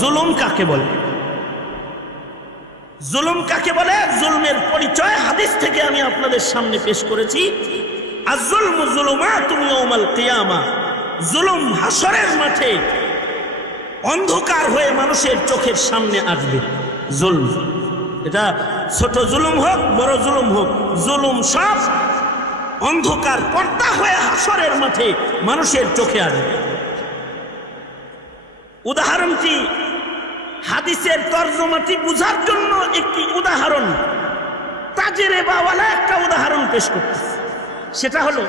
জুলুম কাকে বলে? জুলুম কাকে বলে? জুলমের পরিচয় হাদিস থেকে আমি আপনাদের সামনে পেশ করেছি। আয-যুলমু যুলুমাতুন ইয়াউমাল কিয়ামা, জুলুম হাসরের মাঠে অন্ধকার হয়ে মানুষের চোখের সামনে আসবে। জুলম, এটা ছোট জুলুম হোক বড় জুলুম হোক, জুলুম সব অন্ধকার পর্দা হয়ে হাসরের মাঠে মানুষের চোখে আসবে। উদাহরণটি হাদিসের তরজমাটি বুঝার জন্য একটি উদাহরণ, তাজরিবাওয়ালা একটা উদাহরণ পেশ করতেছে। সেটা হলো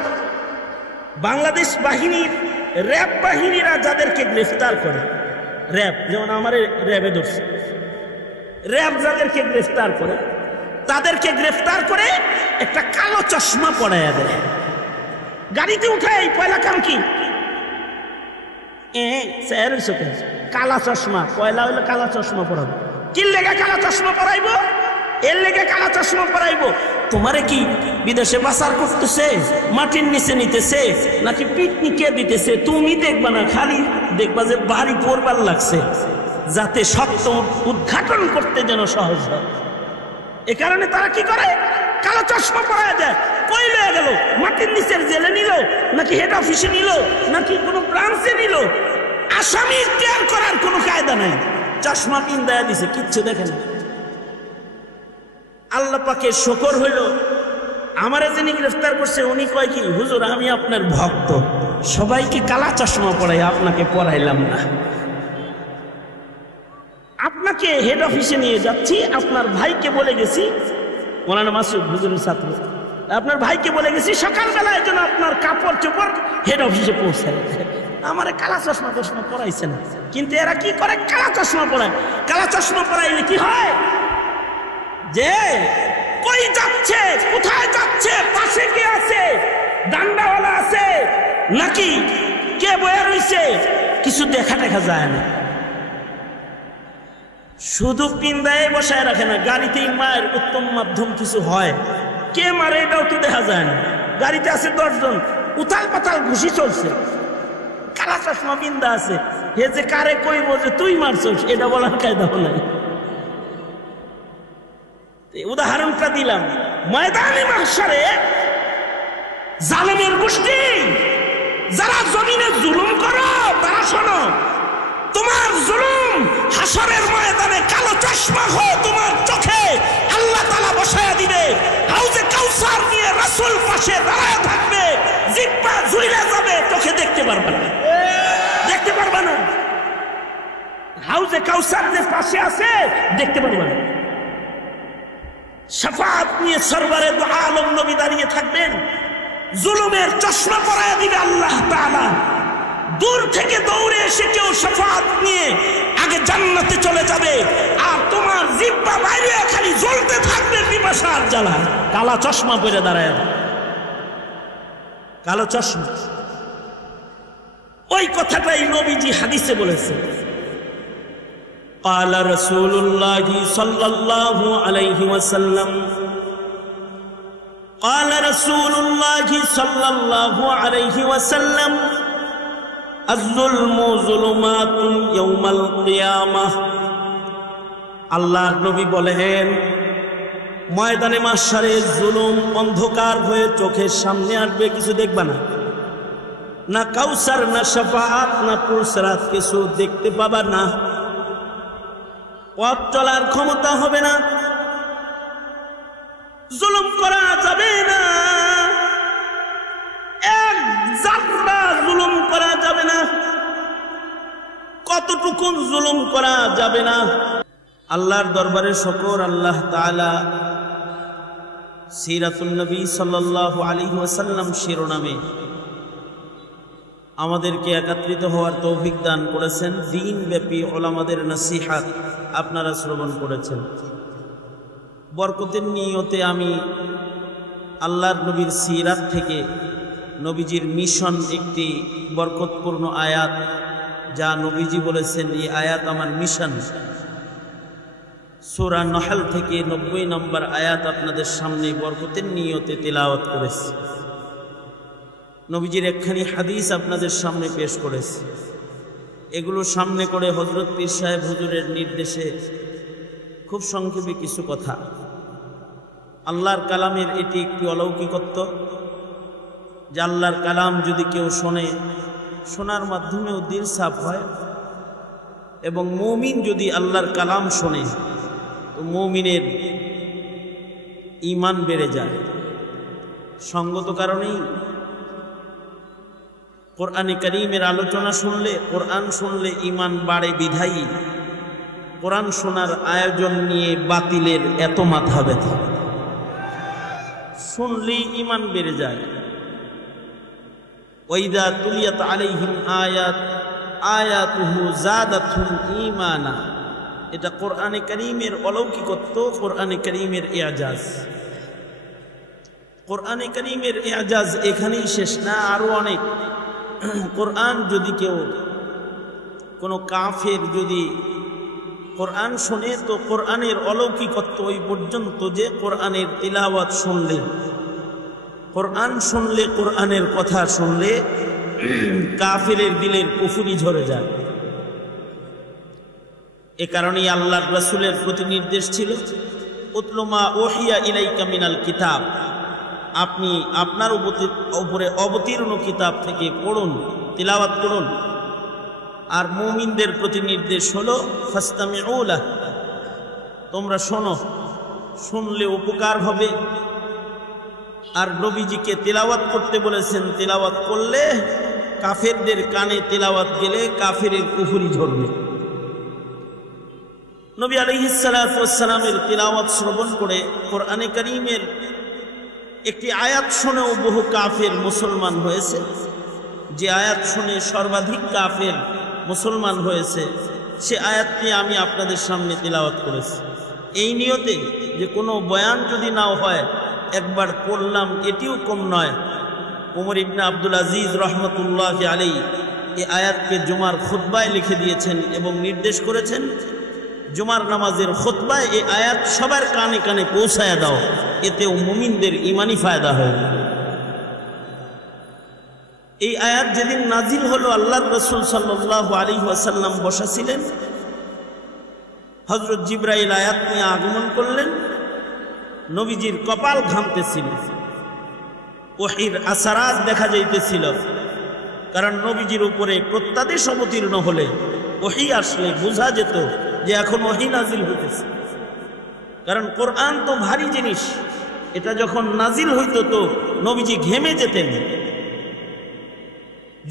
বাংলাদেশ বাহিনীর র্যাব বাহিনীরা যাদেরকে গ্রেফতার করে, র্যাব যেমন আমার র্যাবে ধরছে, র্যাব যাদেরকে গ্রেফতার করে তাদেরকে গ্রেফতার করে একটা কালো চশমা পরাইয়া দেয়, গাড়িতে উঠায়। পয়লা কাম কি? কালা চশমা, পয়লা হইলে কালা চশমা পরাবো। কি লেগে কালা চশমা পরাইবো? এর লেগে কালা চশমা পরাইবো। তোমারে কি বিদেশে পাচার করতেছে, মাটির নিচে নিতেছে, নাকি পিকনিকে দিতেছে? তুমি দেখবা না, খালি দেখবা যে বাড়ি পড়বার লাগছে, যাতে সত্য উদ্ঘাটন করতে যেন সহজ হয়। এ কারণে তারা কি করে? কালো চশমা পরায় দেয়। কই লয়ে গেল? মাটির নিচের জেলে নিল, নাকি হেড অফিসে নিল, নাকি কোনো ব্রাঞ্চে নিল? আসামি টের করার কোনো কায়দা নাই, চশমা পিন দেয়া দিছে, কিচ্ছু দেখে না। আল্লাহ পাকের শুকর হইল, আমারে যিনি গ্রেফতার করছে উনি কয় কি, হুজুর আমি আপনার ভক্ত, সবাইকে কালা চশমা পরাই, আপনাকে পরাইলাম না। আপনাকে হেড অফিসে নিয়ে যাচ্ছি, আপনার ভাইকে বলে গেছি, মৌলানা মাসুদ হুজুরের ছাত্র, আপনার ভাইকে বলে গেছি সকালবেলায় যেন আপনার কাপড় চোপড় হেড অফিসে পৌঁছায়। আমারে কালা চশমা চশমা পরাইছে না, কিন্তু এরা কি করে? কালা চশমা পরায়। কালা চশমা পরাইলে কি হয়? যে কই যাচ্ছে, কোথায় যাচ্ছে, পাশে কে আছে, ডান্ডাওয়ালা আছে নাকি কে বয়ে রইছে, কিছু দেখা যায় না। শুধু পিন্দায় বসায় রাখে না, গাড়িতেই মায়ের উত্তম মাধ্যম কিছু হয়, কে মারে এটাও তো দেখা যায় না। গাড়িতে আছে 10 জন, উথাল পাতাল ঘুষি চলছে, কালা চশমা পিন্দা আছে, হে যে কারে কইব যে তুই মারছস, এটা বলার কায়দাও নাই। উদাহরণটা দিলাম। ময়দানে মাহশারে জালেমের গোষ্ঠী যারা জমিনে জুলুম করো, তারা শোনো, তোমার জুলুম হাসরের ময়দানে কালো চশমা হয়ে তোমার চোখে আল্লাহ তাআলা বসায়া দিবে। হাউজে কাউসার নিয়ে রাসূল পাশে দাঁড়ায় থাকবে, জিহ্বা ঝুলে যাবে, চোখে দেখতে পারবে না, দেখতে পারবে না। হাউজে কাউসার যে পাশে আছে দেখতে পারবে না। শাফাআত নিয়ে সরওয়ারে দু আলম নবী দাঁড়িয়ে থাকবেন, জুলুমের চশমা পরায়া দিবে আল্লাহ তাআলা। দূর থেকে দৌড়ে এসে কেউ শাফাআত নিয়ে আগে জান্নাতে চলে যাবে, আর তোমার জিহ্বা বাইরে খালি জ্বলতে থাকবে পিপাসার জ্বালা। কালা চশমা পরে দাঁড়ায়, কালো চশমা। ওই কথাটাই নবীজি হাদিসে বলেছে। قال رسول الله صلى الله عليه وسلم قال رسول الله صلى الله عليه وسلم الظلم ظلمات يوم القيامة। আল্লাহর নবী বলেন, ময়দানে মাহশারে জুলুম অন্ধকার হয়ে চোখের সামনে আসবে, কিছু দেখবা না, না কাউসার, না শাফাআত, না পুরসরাত, কিছু দেখতে পাবা না, পথ চলার ক্ষমতা হবে না, জুলুম করা যাবে না, এক যাত্রা জুলুম করা যাবে না, কতটুকু জুলুম করা যাবে না। আল্লাহর দরবারে শুকর, আল্লাহ তাআলা সিরাতুন নবী সাল্লাল্লাহু আলাইহি ওয়াসাল্লাম শিরোনামে আমাদেরকে একত্রিত হওয়ার তৌফিক দান করেছেন। দিনব্যাপী উলামাদের নসিহত আপনারা শ্রবণ করেছেন। বরকতের নিয়তে আমি আল্লাহর নবীর সিরাত থেকে নবীজির মিশন একটি বরকতপূর্ণ আয়াত, যা নবীজি বলেছেন এই আয়াত আমার মিশন, সূরা নহল থেকে 90 নম্বর আয়াত আপনাদের সামনে বরকতের নিয়তে তেলাওয়াত করেছি। নবীজির একখানি হাদিস আপনাদের সামনে পেশ করেছি। এগুলো সামনে করে হযরত পীর সাহেব হুজুরের নির্দেশে খুব সংক্ষেপে কিছু কথা। আল্লাহর কালামের এটি একটি অলৌকিকত্ব যে আল্লাহর কালাম যদি কেউ শোনে, শোনার মাধ্যমেও দিল সাফ হয়, এবং মুমিন যদি আল্লাহর কালাম শোনে তো মুমিনের ঈমান বেড়ে যায়। সঙ্গত কারণেই কোরআনে কারীমের আলোচনা শুনলে, কোরআন শুনলে ঈমান বাড়ে বিধায়ী কোরআন শোনার আয়োজন নিয়ে বাতিলের এত মাথা ব্যথা। শুনলেই ঈমান বেড়ে যায়। ওয়াইদা তুলিয়াত আলাইহিম আয়াতুহু যাদাতহুম ঈমানা, এটা কোরআনে কারীমের অলৌকিকত্ব, কোরআনে কারীমের ইজাজ। কোরআনে কারীমের ইজাজ এখানেই শেষ না, আরো অনেক। কোরআন যদি কেউ, কোনো কাফের যদি কোরআন শোনে তো কোরআনের অলৌকিকত্ব ওই পর্যন্ত যে কোরআনের তিলাওয়াত শুনলে, কোরআন শুনলে, কোরআনের কথা শুনলে কাফেরের দিলের কুফরি ঝরে যায়। এ কারণেই আল্লাহর রাসূলের প্রতি নির্দেশ ছিল, উতলু মা উহিয়া ইলাইকা মিনাল কিতাব, আপনি আপনার উপরে অবতীর্ণ কিতাব থেকে পড়ুন, তিলাওয়াত করুন। আর মুমিনদের প্রতি নির্দেশ হলো ফাসতামিউ লাহ, তোমরা শোনো, শুনলে উপকার হবে। আর নবীজিকে তিলাওয়াত করতে বলেছেন, তিলাওয়াত করলে কাফেরদের কানে তিলাওয়াত গেলে কাফেরের কুফরি ঝরবে। নবী আলাইহিস সালাতু ওয়াস সালামের তিলাওয়াত শ্রবণ করে কোরআনে কারীমের একটি আয়াত শুনেও বহু কাফের মুসলমান হয়েছে। যে আয়াত শুনে সর্বাধিক কাফের মুসলমান হয়েছে সে আয়াতটি আমি আপনাদের সামনে তিলাওয়াত করেছি, এই নিয়তে যে কোনো বয়ান যদি নাও হয় একবার পড়লাম এটিও কম নয়। ওমর ইবনে আব্দুল আজিজ রহমতুল্লাহ আলাইহি এই আয়াতকে জুমার খুতবায় লিখে দিয়েছেন এবং নির্দেশ করেছেন, জুমার নামাজের খুতবায় এই আয়াত সবার কানে কানে পৌঁছায়া দাও, এতেও মুমিনদের ঈমানি ফায়দা হয়। এই আয়াত যেদিন নাজিল হলো আল্লাহর রাসূল সাল্লাল্লাহু আলাইহি ওয়াসাল্লাম বসা ছিলেন, হযরত জিবরাইল আয়াত নিয়ে আগমন করলেন। নবীজির কপাল ঘামতেছিল, ওহীর আসারাত দেখা যাইতেছিল, কারণ নবীজির উপরে প্রত্যাদেশ অবতীর্ণ হলে, ওহী আসলে বোঝা যেত যে এখন ওহী নাজিল হইতেছে। কারণ কোরআন তো ভারী জিনিস, এটা যখন নাজিল হইতো তো নবীজি ঘেমে যেতেন।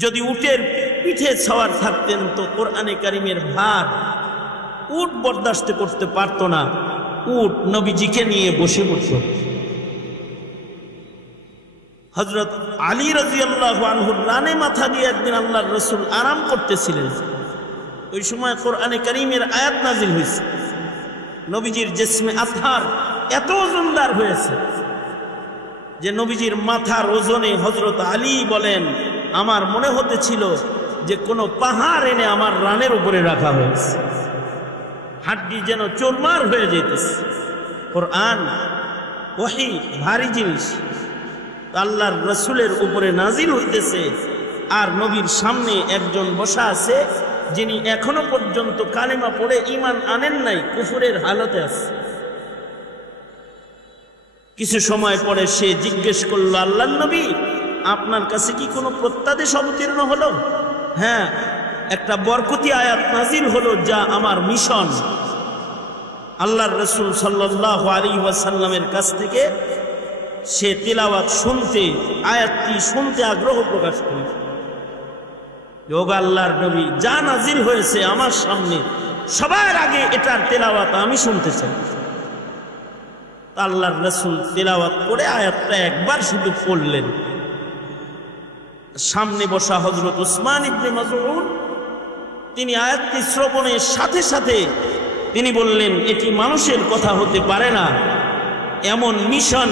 যদি উটের পিঠে সওয়ার থাকতেন তো কোরআনে কারীমের ভার উট বরদাস্ত করতে পারত না, উট নবীজিকে নিয়ে বসে পড়ত। হযরত আলী রাদিয়াল্লাহু আনহুর রানে মাথা দিয়ে একদিন আল্লাহর রাসূল আরাম করতেছিলেন, ওই সময় কোরআনে কারীমের আয়াত নাজিল হয়েছে। নবীজির জিসমে আতহার এত ওজনদার হয়েছে যে নবীজির মাথার ওজনে হযরত আলী বলেন, আমার মনে হতেছিল যে কোনো পাহাড় এনে আমার রানের উপরে রাখা হয়েছে, হাড্ডি যেন চুরমার হয়ে যেতেছে। কোরআন ওহী ভারী জিনিস, আল্লাহর রাসূলের উপরে নাজিল হইতেছে, আর নবীর সামনে একজন বসা আছে যিনি এখনো পর্যন্ত কালেমা পড়ে ঈমান আনেন নাই, কুফরের হালতে আছে। কিছু সময় পরে সে জিজ্ঞেস করলো, আল্লাহর নবী আপনার কাছে কি কোনো প্রত্যাদেশ অবতীর্ণ হলো? হ্যাঁ, একটা বরকতি আয়াত নাজিল হলো যা আমার মিশন। আল্লাহর রাসূল সাল্লাল্লাহু আলাইহি ওয়াসাল্লামের কাছ থেকে সে তিলাওয়াত শুনতে, আয়াতটি শুনতে আগ্রহ প্রকাশ করে। যোগ আল্লাহর নবী, যা নাজিল হয়েছে আমার সামনে সবার আগে এটার তেলাওয়াত আমি শুনতে চাই। আল্লাহর রাসূল তেলাওয়াত করে আয়াতটা একবার শুধু পড়লেন। সামনে বসা হযরত উসমান ইবনে মাযউন তিনি আয়াতটি শ্রবণের সাথে সাথে তিনি বললেন, এটি মানুষের কথা হতে পারে না, এমন মিশন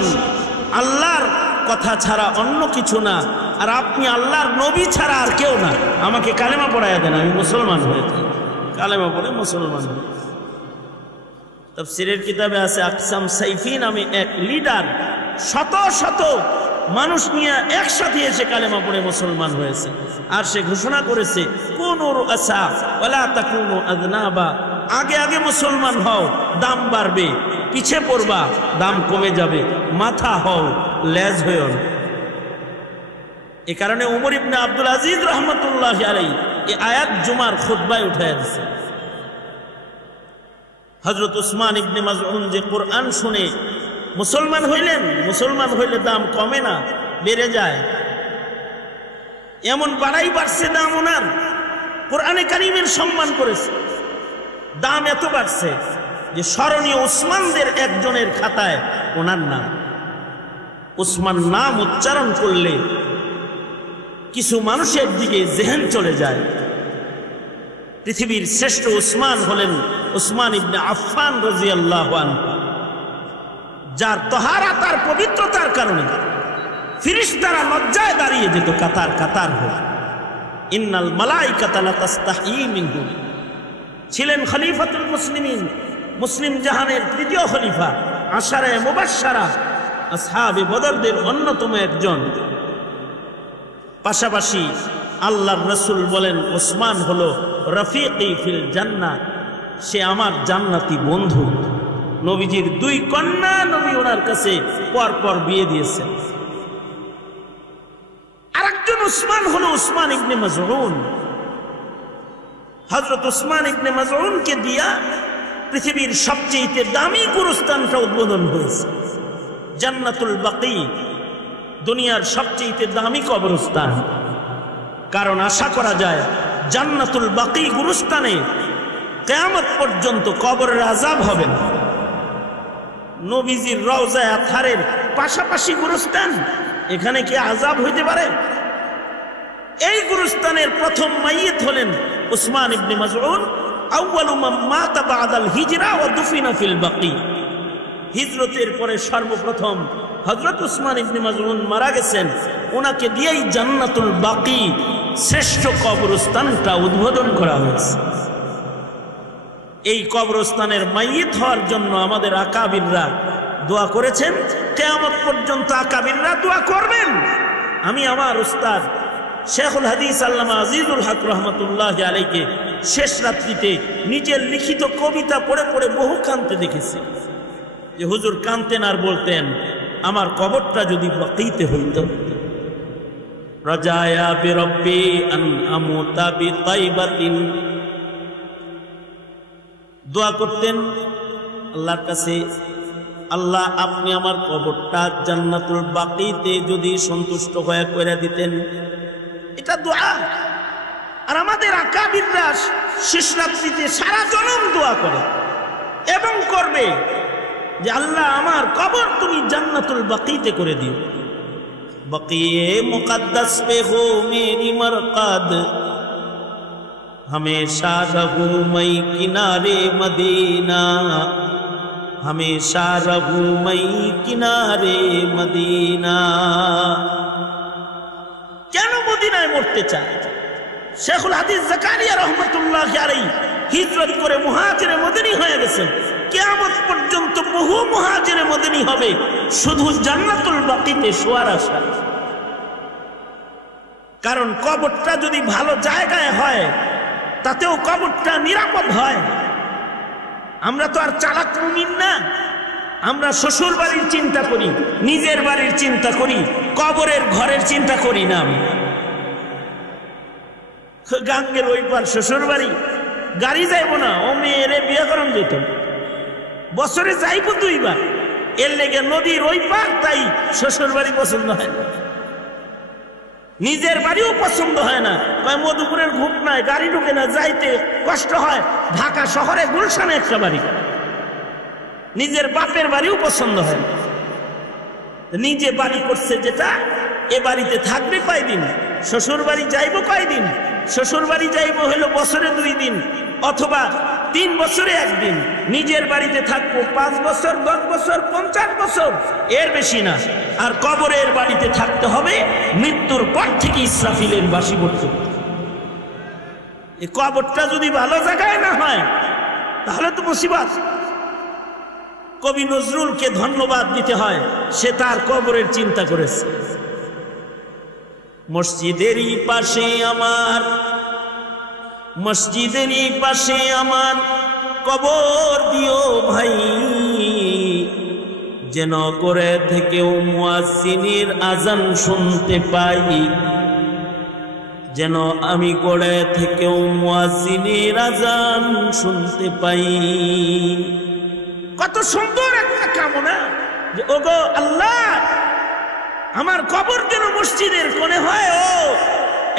আল্লাহর কথা ছাড়া অন্য কিছু না, আর আপনি আল্লাহর নবী ছাড়া আর কেউ না, আমাকে কালেমা পড়াইয়া দেন, আমি মুসলমান হয়েছি। কালেমা পড়ে মুসলমান হয়েছি। তাফসীরের কিতাবে আছে আকসাম সাইফি নামে এক লিডার শত শত মানুষ নিয়ে একসাথে এসে কালেমা পড়ে মুসলমান হয়েছে। আর সে ঘোষণা করেছে কুনু রুআসা ওয়ালা তাকুনু আযনাবা, আগে আগে মুসলমান হও, দাম বাড়বে, পিছে পড়বা, দাম কমে যাবে, মাথা হও, লেজ হও না। এ কারণে উমর ইবনে আব্দুল আজিজ রহমতুল্লাহ আলাইহি এই আয়াত জুমার খুতবায় উঠায়া দিয়েছে। হযরত উসমান ইবনে মাযউন যে কোরআন শুনে মুসলমান হইলেন, মুসলমান হইলে দাম কমে না, বেড়ে যায়। এমন বাড়াই বাড়ছে দাম ওনার, কোরআনে কারীমের সম্মান করেছে, দাম এত বাড়ছে যে স্মরণীয় উসমানদের একজনের খাতায় ওনার নাম। উসমান নাম উচ্চারণ করলে কিছু মানুষের দিকে জেহেন চলে যায়। পৃথিবীর শ্রেষ্ঠ উসমান হলেন উসমান ইবনে আফফান রাদিয়াল্লাহু আনহু, যার তাহারাত আর পবিত্রতার কারণে ফেরেশতারা লজ্জায় দাঁড়িয়ে যেত কাতার কাতার হয়ে। ইন্নাল মালাইকাতা লা তাস্তাহি মিনহু, ছিলেন খলিফাতুল মুসলিমিন, মুসলিম জাহানের তৃতীয় খলিফা, আশারায়ে মুবাশশারা আসহাবে বদরদের অন্যতম একজন। পাশাপাশি আল্লাহর রাসূল বলেন ওসমান হলো রফিকি ফিল জান্নাহ, সে আমার জান্নাতি বন্ধু। নবীজির দুই কন্যা নবী ওনার কাছে পরপর বিয়ে দিয়েছেন। আরেকজন উসমান হলো উসমান ইবনে মাযউন। হযরত উসমান ইবনে মাযউনকে দিয়া পৃথিবীর সবচেয়ে দামি গুরুস্থানটা উদ্বোধন হয়েছে, জান্নাতুল বাকি, দুনিয়ার সবচেয়ে দামি কবরস্থান। কারণ আশা করা যায় জান্নাতুল বাকি গুরুস্থানে কিয়ামত পর্যন্ত কবরের আযাব হবে না। নবীজির রওজা আতহারের পাশাপাশি গুরুস্থান, এখানে কি আযাব হইতে পারে? এই গুরুস্থানের প্রথম মাইয়িত হলেন উসমান ইবনে মাযউন, আউয়ালু মান মাতা বাদাল হিজরা ওয়া দুফিনা ফিল বাকি। হিজরতের পরে সর্বপ্রথম হযরত উসমান ইবনে মাযউন মারা গেছেন, ওনাকে দিয়েই জান্নাতুল বাকি শ্রেষ্ঠ কবরস্থানটা উদ্বোধন করা হয়েছে। এই কবরস্থানের মাইয়িত হওয়ার জন্য আমাদের আকাবিররা দোয়া করেছেন, কিয়ামত পর্যন্ত আকাবিররা দোয়া করবেন। আমি আমার উস্তাদ শেখুল হাদিস আল্লামা আজিজুল হক রহমতুল্লাহ আলাইকে শেষ রাত্রিতে নিজের লিখিত কবিতা পড়ে পড়ে বহু কাঁদতে দেখেছি, যে হুজুর কাঁদতেন আর বলতেন আমার কবরটা যদি বাকিতে হইত। রাজায়া বিরব্বি আন আমুতা বিতাইবাতিন, দোয়া করতেন আল্লাহর কাছে, আল্লাহ আপনি আমার কবরটা জান্নাতুল বাকিতে যদি সন্তুষ্ট হয়ে করে দিতেন। এটা দোয়া। আর আমাদের আকাবিররা শেষ রাত্রিতে সারা জনম দোয়া করে এবং করবে যে আল্লাহ আমার কবর তুমি জান্নাতুল বাকিতে করে দিও। बक़िए मुक़द्दस पे हो मेरी मरक़द, हमेशा रहूं मैं किनारे मदीना, हमेशा रहूं मैं किनारे मदीना। কেন মদিনায় মরতে চায়? শেখুল হাদিস জাকারিয়া রহমতুল্লাহ আলাইহি হিজরত করে মুহাজিরে মদিনী হয়ে গেছেন। কিয়ামত পর্যন্ত বহু মুহাজিরে মদিনী হবে শুধু জান্নাতুল বাকিতে শোয়ার আশায়। কারণ কবরটা যদি ভালো জায়গায় হয় তাতেও কবরটা নিরাপদ হয়। আমরা তো আর চালাক মুমিন না, আমরা শ্বশুর বাড়ির চিন্তা করি, নিজের বাড়ির চিন্তা করি, কবরের ঘরের চিন্তা করি না। গাঙ্গের ওই পার শ্বশুর বাড়ি, গাড়ি যাইব না, ও মেয়েরে বিয়ে করান যেত, বছরে যাইব 2 বার, এর লেগে নদীর ওই পার, তাই শ্বশুর বাড়ি পছন্দ হয় না, নিজের বাড়িও পছন্দ হয় না। মধুপুরের ঘুম নাই, গাড়ি ঢুকে না, যাইতে কষ্ট হয়। ঢাকা শহরে গুলশানে একটা বাড়ি, নিজের বাপের বাড়িও পছন্দ হয় না। নিজে বাড়ি করছে যেটা, এ বাড়িতে থাকবে কয়দিন, শ্বশুর বাড়ি যাইব কয়দিন? শ্বশুর বাড়ি যাইব হলো বছরে 2 দিন অথবা 3 বছরে 1 দিন। নিজের বাড়িতে থাকবো 5 বছর, 10 বছর, 50 বছর, এর বেশি না। আর কবরের বাড়িতে থাকতে হবে মৃত্যুর পর থেকে ইসরাফিলের বাঁশি পর্যন্ত। এই কবরটা যদি ভালো জায়গায় না হয় তাহলে তো মুসিবত। কবি নজরুলকে ধন্যবাদ দিতে হয়, সে তার কবরের চিন্তা করেছে। মসজিদেরই পাশে আমার, মসজিদেরই পাশে আমার কবর দিও ভাই, যেন করে থেকেও মুয়াজ্জিনের আজান শুনতে পাই, যেন আমি করে থেকেও মুয়াজ্জিনের আজান শুনতে পাই। কত সুন্দর একটা কামনা যে ওগো আল্লাহ, আমার কবর যেন মসজিদের কোণে হয়। ও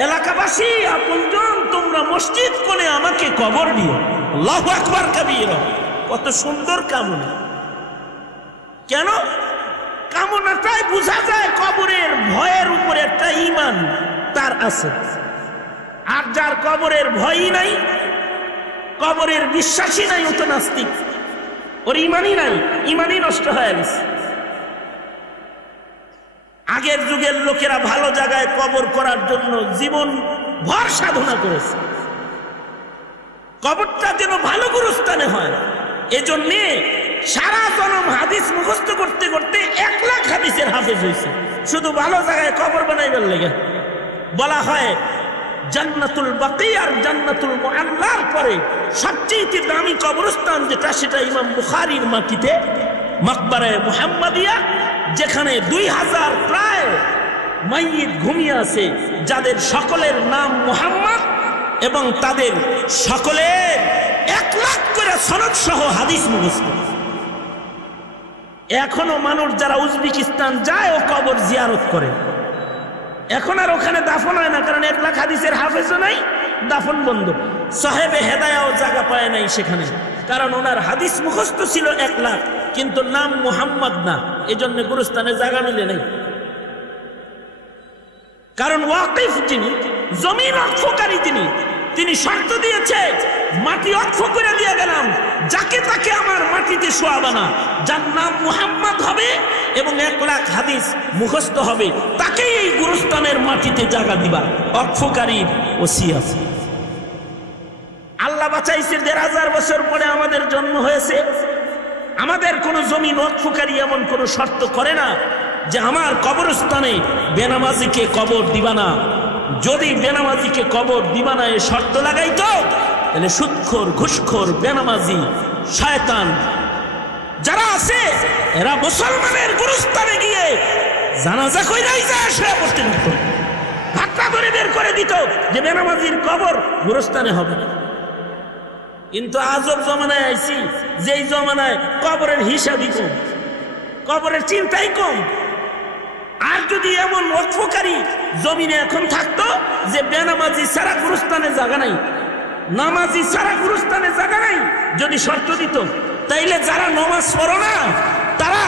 এলাকাবাসী আপনজন, তোমরা মসজিদ কোণে আমাকে কবর দিও। আল্লাহু আকবার কাবীরা। কত সুন্দর কামনা। কেন? কামনাটাই বোঝা যায় কবরের ভয়ের উপরে একটা ঈমান তার আছে। আর যার কবরের ভয়ই নাই, কবরের বিশ্বাসই নাই, ও তো নাস্তিক, ওর ঈমানই নাই, ঈমানই নষ্ট হয়ে গেছে। আগের যুগের লোকেরা ভালো জায়গায় কবর করার জন্য জীবন ভর সাধনা করেছে, কবরটা যেন ভালো গুরুস্থানে হয়। এজন্যে সারা জনম হাদিস মুখস্থ করতে করতে 1 লাখ হাদিসের হাফেজ হয়েছে, শুধু ভালো জায়গায় কবর বানাইবার লেগে। বলা হয় জান্নাতুল বাকি আর জান্নাতুল মুআল্লার পরে সবচেয়ে দামি কবরস্থান যেটা, সেটা ইমাম বুখারীর মাটিতে মাকবারায়ে মুহাম্মাদিয়া, যেখানে 2000 প্রায় মাইয়িত ঘুমিয়ে আছে, যাদের সকলের নাম মুহাম্মদ এবং তাদের সকলের 1 লাখ করে সনদ সহ হাদিস মুখস্থ। এখনো মানুষ যারা উজবেকিস্তান যায় ও কবর জিয়ারত করে, এখন আর ওখানে দাফন হয় না, কারণ 1 লাখ হাদিসের হাফেজও নাই, দাফন বন্ধ। সাহেবে হেদায়াও জায়গা পায় নাই সেখানে, কারণ ওনার হাদিস মুখস্থ ছিল 1 লাখ, কিন্তু নাম মুহাম্মদ না, এজন্য গুরুস্থানে জায়গা মিলে নাই। কারণ ওয়াকিফ যিনি, জমিন ওয়াকফকারী তিনি শর্ত দিয়েছে, মাটি ওয়াকফ করে দিয়ে গেলাম, যাকে তাকে আমার মাটিতে শোয়াবা না, যার নাম মুহাম্মদ হবে এবং 1 লাখ হাদিস মুখস্থ হবে, তাকেই এই গুরুস্থানের মাটিতে জায়গা দিবা। ওয়াকফকারীর ওসিয়ত। আল্লাহ বাঁচাইছে 1500 বছর পরে আমাদের জন্ম হয়েছে। আমাদের কোন জমিন ওয়াকফকারী এমন কোন শর্ত করে না যে আমার কবরস্থানে বেনামাজিকে কবর দিবা না। যদি বেনামাজিকে কবর দিবা না এ শর্ত লাগাইতো, তাহলে সুদখোর, ঘুষখোর, বেনামাজি, শয়তান যারা আছে, এরা মুসলমানের গুরুস্থানে গিয়ে জানাজা কইরাই যায় শুয়ে পড়তে দিত, ধাক্কা করে বের করে দিত যে বেনামাজির কবর গুরুস্থানে হবে না। কিন্তু আজব জমানায় আইছি, যেই জমানায় কবরের হিসাবই কম, কবরের চিন্তাই কম। আর যদি এমন ওয়াকফকারী জমিনে এখন থাকতো যে বেনামাজি ছাড়া গুরুস্থানে জায়গা নাই, নামাজি ছাড়া গুরুস্থানে জায়গা নাই, যদি শর্ত দিত, তাইলে যারা নামাজ পড়ো না তারা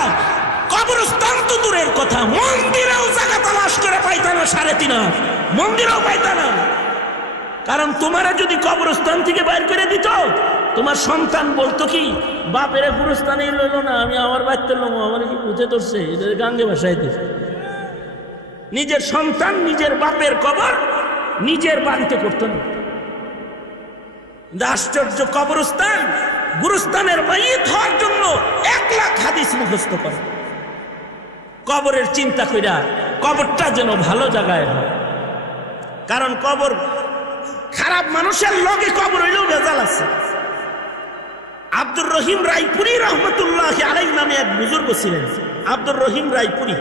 কবরস্থান তো দূরের কথা, মন্দিরেও জায়গা তালাশ করে পাইতা না, 3.5 মন্দিরেও পাইতা না। কারণ তোমারা যদি কবরস্থান থেকে বাইর করে দিত, তোমার সন্তান বলতো কি, বাপের গুরুস্থানে লইল না, আমি আমার বাড়িতে লোমো, আমার কি পুঁতে ধরছে, এদের গাঙ্গে ভাসাইতে। নিজের সন্তান নিজের বাপের কবর নিজের বাড়িতে করত না। আশ্চর্য, কবরস্থান গুরুস্থানের মাইয়িত হওয়ার জন্য 1 লাখ হাদিস মুখস্থ করে, কবরের চিন্তা কইরা কবরটা যেন ভালো জায়গায় হয়। কারণ কবর খারাপ মানুষের লগে কবর হইলেও ভেজাল আছে। আব্দুর রহিম রায়পুরি রহমতুল্লাহ আলাইহি নামে এক বুজুর্গ ছিলেন, আব্দুর রহিম রায়পুরি।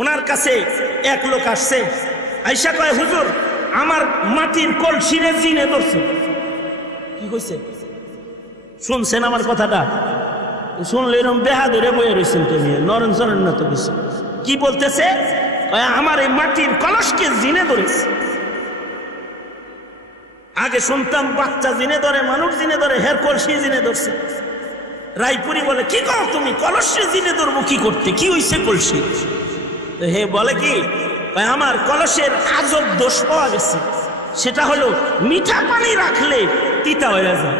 ওনার কাছে এক লোক আসছে, আইসা কয়, হুজুর আমার মাটির কলসিরে জিনে ধরছে। কি কইছে? শুনছেন আমার কথাটা? শুনলে এরকম বেহা ধরে বয়ে রয়েছেন, তুমি নরেন চরেন না তো কিছু। কি বলতেছে? আমার এই মাটির কলসকে জিনে ধরেছে। আগে শুনতাম বাচ্চা জিনে ধরে, মানুষ জিনে ধরে, হের কলসি জিনে ধরছে। রায়পুরি বলে, কি করো তুমি, কলসি জিনে ধরবো কি করতে, কি হইছে কলসি? হে বলে কি, আমার কলসের আজব দোষ পাওয়া গেছে, সেটা হলো মিঠা পানি রাখলে তিতা হয়ে যায়।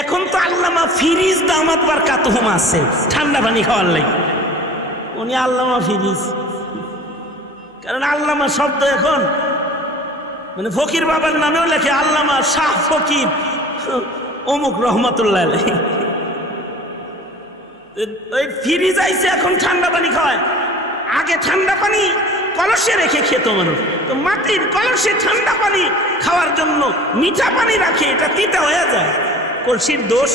এখন তো আল্লামা ফিরিজ দামাত বারকাতুহুম আছে ঠান্ডা পানি খাওয়ার লাগে, উনি আল্লামা ফিরিজ। কারণ আল্লামা শব্দ এখন মানে ফকির বাবার নামেও লেখে, আল্লামা শাহ ফকির অমুক রহমতুল্লাহ আলাইহি। ওই ফিরিজ আইছে এখন ঠান্ডা পানি খাওয়ায়। আগে ঠান্ডা পানি কলসে রেখে খেত মানুষ। তো মাটির কলসে ঠান্ডা পানি খাওয়ার জন্য মিঠা পানি রাখে, এটা তিতা হয়ে যায়, কলসির দোষ।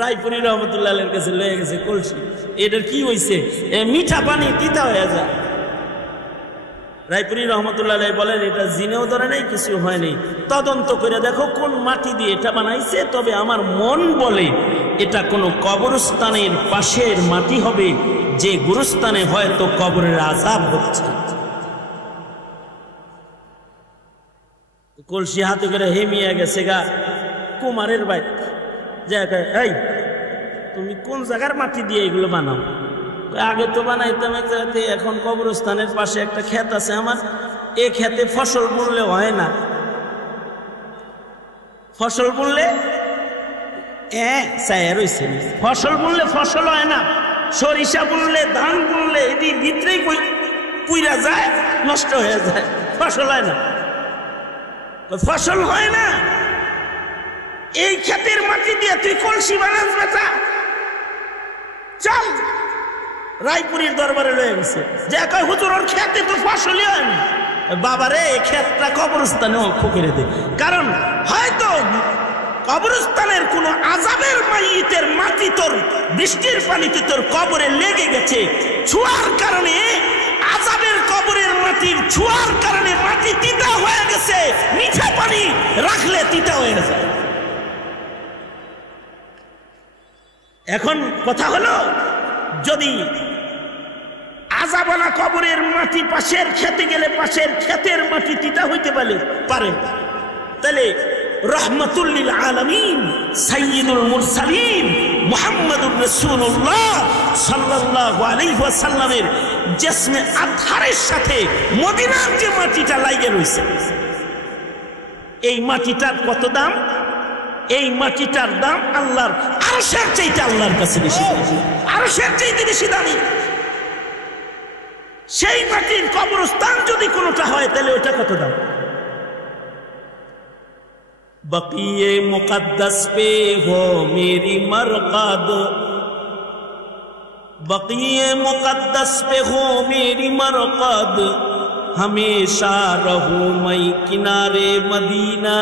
রায়পুরি রহমতুল্লাহের কাছে লয়ে গেছে কলসি, এটার কি হয়েছে? মিঠা পানি তিতা হয়ে যায়। রায়পুরি রহমতুল্লাহ বলেন এটা জিনেও ধরে নেই, কিছু হয়নি, তদন্ত করে দেখো কোন মাটি দিয়ে এটা বানাইছে। তবে আমার মন বলে এটা কোনো কবরস্থানের পাশের মাটি হবে, যে গুরুস্থানে হয়তো কবরের আযাব হচ্ছে। কলসি হাতে করে হেমিয়া গেছে গা কুমারের বাইরে, এই তুমি কোন জায়গার মাটি দিয়ে এগুলো বানাও? আগে তো বানাইতাম এক জায়গাতে, এখন কবরস্থানের পাশে একটা ক্ষেত আছে আমার, এই ক্ষেতে ফসল বুনলে হয় না। ফসল বুনলে রয়েছে, ফসল বুনলে ফসল হয় না। সরিষা বুনলে, ধান বুনলে এটি ভিতরেই পুইরা যায়, নষ্ট হয়ে যায়, ফসল হয় না। ফসল হয় না, এই ক্ষেতের মাটি দিয়ে তুই কলসি বানাস বেটা? চল, রায়পুরীর দরবারে লয়ে গেছে, যে কয় হুজুর ওর ক্ষেতে তো ফসলই হয় না। বাবারে এই ক্ষেতটা কবরস্থানে ফুকিয়ে দে, কারণ হয়তো কবরস্থানের কোন আযাবের মাইয়িতের মাটি তোর বৃষ্টির পানিতে তোর কবরে লেগে গেছে, ছোঁয়ার কারণে, আযাবের কবরের মাটির ছোঁয়ার কারণে মাটি তিতা হয়ে গেছে। মিঠা পানি রাখলে তিতা হয়ে গেছে। এখন কথা হলো, যদি আযাবালা কবরের মাটি পাশের খেতে গেলে পাশের ক্ষেতের মাটি তিতা হইতে পারে, তাহলে রহমাতুল লিল আলামিন সাইয়্যিদুল মুরসালিন মুহাম্মাদুর রাসূলুল্লাহ সাল্লাল্লাহু আলাইহি ওয়াসাল্লামের জিসমে আতহারের সাথে মদিনার যে মাটিটা লাগিয়ে রয়েছে, এই মাটিটার কত দাম? এই মাটিটার দাম আল্লাহর আরশের চাইতে আল্লাহর কাছে বেশি, আরশের চাইতে বেশি দামি। সেই মাটির কবরস্থান যদি কোনোটা হয় তাহলে ওটা কত দাম? बक़ीए मुक़द्दस पे हो मेरी मरक़द, बक़ीए मुक़द्दस पे हो मेरी मरक़द, हमेशा रहूं मैं किनारे मदीना,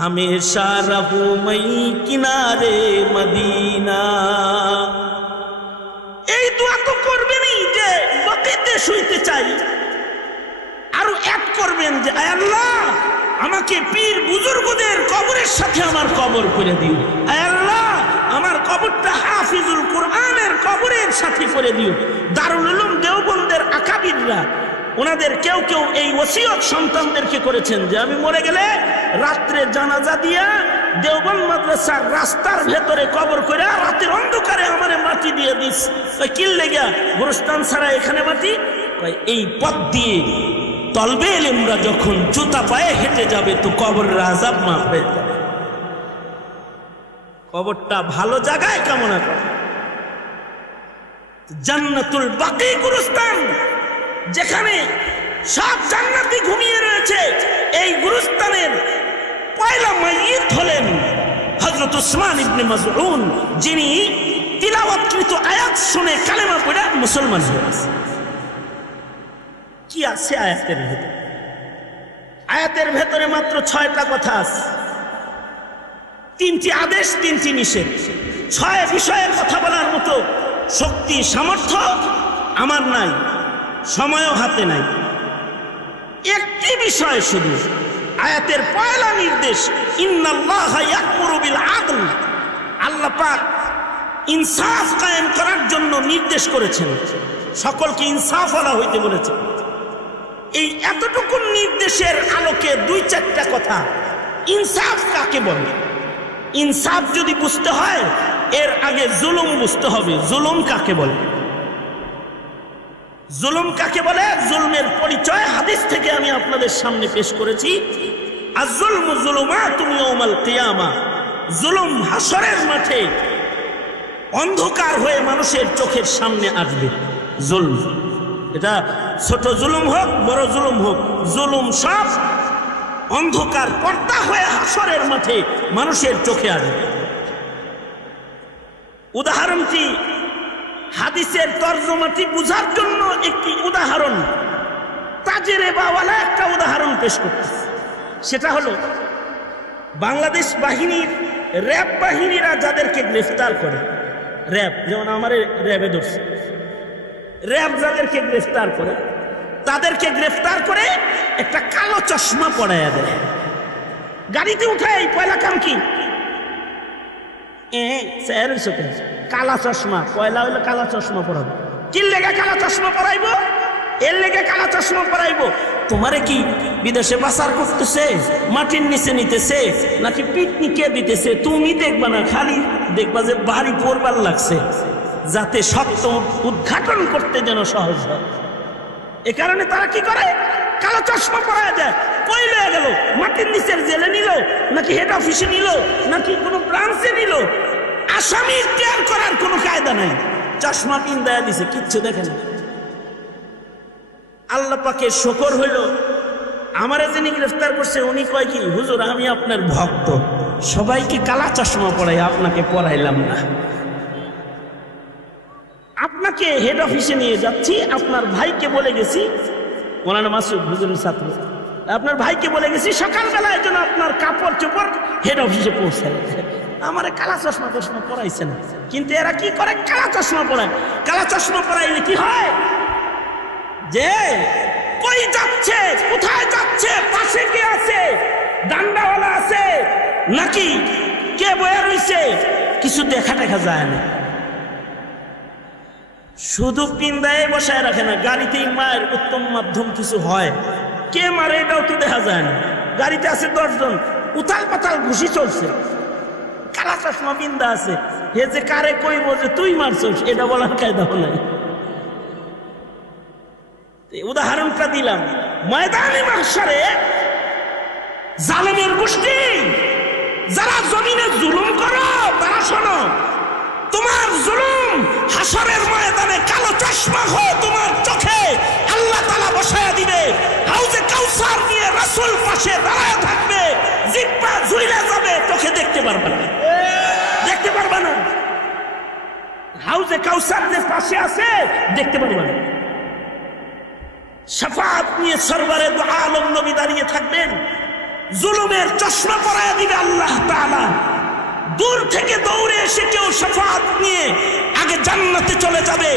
हमेशा रहूं मैं किनारे मदीना। এই দোয়া তো করবেনই যে বকীতে শুইতে চাই, আর এক করবেন যে আয় আল্লাহ আমাকে পীর বুজুর্গদের কবরের সাথে আমার কবর করে দিও, আয় আল্লাহ আমার কবরটা হাফিজুল কুরআনের কবরের সাথে করে দিও। দারুল উলুম দেওবন্দের আকাবিররা ওনাদের কেউ কেউ এই ওসিয়ত সন্তানদেরকে করেছেন যে আমি মরে গেলে রাত্রে জানাজা দিয়া দেওবন্দ মাদ্রাসার রাস্তার ভেতরে কবর করে রাতের অন্ধকারে আমারে মাটি দিয়ে দিস। কি লেগা গুরুস্থান ছাড়া এখানে মাটি? এই পথ দিয়ে তলবে ইলমরা যখন জুতা পায়ে হেঁটে যাবে তো কবরের আযাব মাফ হয়ে যাবে। কবরটা ভালো জায়গায় কামনা করে। জান্নাতুল বাকি গুরুস্থান, যেখানে সব জান্নাতি ঘুমিয়ে রয়েছে, এই গুরুস্থানের পয়লা মাইয়িত হলেন হযরত উসমান ইবনে মাযউন, যিনি তিলাওয়াতকৃত আয়াত শুনে কালেমা পড়ে মুসলমান হয়েছে। কি আছে আয়াতের ভেতরে? আয়াতের ভেতরে মাত্র 6টা কথা আছে, 3টি আদেশ 3টি নিষেধ। 6 বিষয়ে কথা বলার মতো শক্তি সামর্থ্য আমার নাই, সময়ও হাতে নাই। একটি বিষয় শুধু, আয়াতের পয়লা নির্দেশ ইন্নাল্লাহা ইয়া'মুরু বিল আদল, আল্লাহ পাক ইনসাফ কায়েম করার জন্য নির্দেশ করেছেন, সকলকে ইনসাফওয়ালা হইতে বলেছেন। এই এতটুকু নির্দেশের আলোকে 2-4টা কথা। ইনসাফ কাকে বলে? ইনসাফ যদি বুঝতে হয় এর আগে জুলুম বুঝতে হবে। জুলুম কাকে বলে? জুলুম কাকে বলে? জুলমের পরিচয় হাদিস থেকে আমি আপনাদের সামনে পেশ করেছি। আয-যুলমু যুলুমাতুন ইয়াউমাল কিয়ামা, জুলুম হাসরের মাঠে অন্ধকার হয়ে মানুষের চোখের সামনে আসবে। জুলম, এটা ছোট জুলুম হোক বড় জুলুম হোক, জুলুম সব অন্ধকার পর্দা হয়ে হাসরের মাঠে মানুষের চোখে আসবে। উদাহরণটি হাদিসের তর্জমাটি বুঝার জন্য একটি উদাহরণ, তাজরিবাওয়ালা একটা উদাহরণ পেশ করতেছে। সেটা হলো বাংলাদেশ বাহিনীর র্যাব বাহিনীরা যাদেরকে গ্রেফতার করে, র্যাব যেমন আমার র্যাবে ধরছে, র্যাব যাদেরকে গ্রেফতার করে তাদেরকে গ্রেফতার করে একটা কালো চশমা পরাইয়া দেয়, গাড়িতে উঠায়। পয়লা কাম কি? কালা চশমা। পয়লা হইলো কালা চশমা পরাবো। কি লেগে কালা চশমা পরাইবো? এর লেগে কালা চশমা পরাইবো। তোমারে কি বিদেশে পাচার করতেছে, মাটির নিচে নিতেছে, নাকি পিকনিকে দিতেছে? তুমি দেখবা না, খালি দেখবা যে বাড়ি পড়বার লাগছে, যাতে সত্য উদ্ঘাটন করতে যেন সহজ হয়। এ কারণে তারা কি করে? কালো চশমা পরা যায়। কই লয়ে গেল? মাটির নিচের জেলে নিল, নাকি হেড অফিসে নিল, নাকি কোনো ব্রাঞ্চে নিল? আসামি টের করার কোনো কায়দা নাই, চশমা পিন দেয়া দিছে, কিচ্ছু দেখে না। আল্লাহ পাকের শুকর হইল, আমারে যিনি গ্রেফতার করছে উনি কয় কি, হুজুর আমি আপনার ভক্ত, সবাইকে কালা চশমা পরাই, আপনাকে পরাইলাম না। আপনাকে হেড অফিসে নিয়ে যাচ্ছি, আপনার ভাইকে বলে গেছি, মৌলানা মাসুদ হুজুরের ছাত্র, আপনার ভাইকে বলে গেছি সকালবেলায় যেন আপনার কাপড় চোপড় হেড অফিসে পৌঁছায়। আমারে কালা চশমা চশমা পরাইছে না, কিন্তু এরা কি করে? কালা চশমা পরায়। কালা চশমা পরাইলে কি হয়? যে কই যাচ্ছে, কোথায় যাচ্ছে, পাশে কে আছে, ডান্ডাওয়ালা আছে নাকি কে বয়ে রইছে, কিছু দেখা যায় না। শুধু পিন্দায় বসায় রাখে না, গাড়িতেই মায়ের উত্তম মাধ্যম কিছু হয়, কে মারে এটাও তো দেখা যায় না। গাড়িতে আছে 10 জন, উথাল পাতাল ঘুষি চলছে, কালা চশমা পিন্দা আছে, হে যে কারে কইব যে তুই মারছস, এটা বলার কায়দাও নাই। উদাহরণটা দিলাম। ময়দানে মাহশারে জালেমের গোষ্ঠী যারা জমিনে জুলুম করো, তারা শোনো, তোমার জুলুম হাসরের ময়দানে কালো চশমা হয়ে তোমার চোখে আল্লাহ তাআলা বসায়া দিবে। হাউজে কাউসার নিয়ে রাসূল পাশে দাঁড়ায় থাকবে, জিহ্বা ঝুইলা যাবে, চোখে দেখতে পারবে না, দেখতে পারবে না। হাউজে কাউসার যে পাশে আছে দেখতে পারবে না। শাফাআত নিয়ে সরওয়ারে দু আলম নবী দাঁড়িয়ে থাকবেন, জুলুমের চশমা পরায়া দিবে আল্লাহ তাআলা। দূর থেকে দৌড়ে এসে কেউ শাফাআত নিয়ে আগে জান্নাতে চলে যাবে,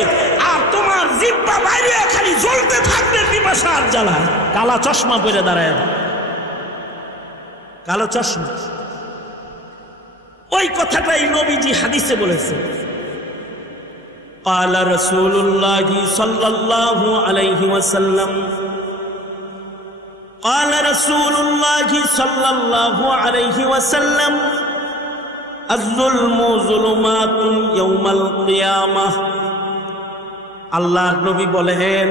আর তোমার জিহ্বা বাইরে খালি জ্বলতে থাকবে পিপাসার জ্বালা। কালা চশমা পরে দাঁড়ায়, কালো চশমা। ওই কথাটাই নবীজি হাদিসে বলেছে। قال رسول الله صلى الله عليه وسلم قال رسول الله صلى الله عليه وسلم الظلم ظلمات يوم القيامة। আল্লাহর নবী বলেন,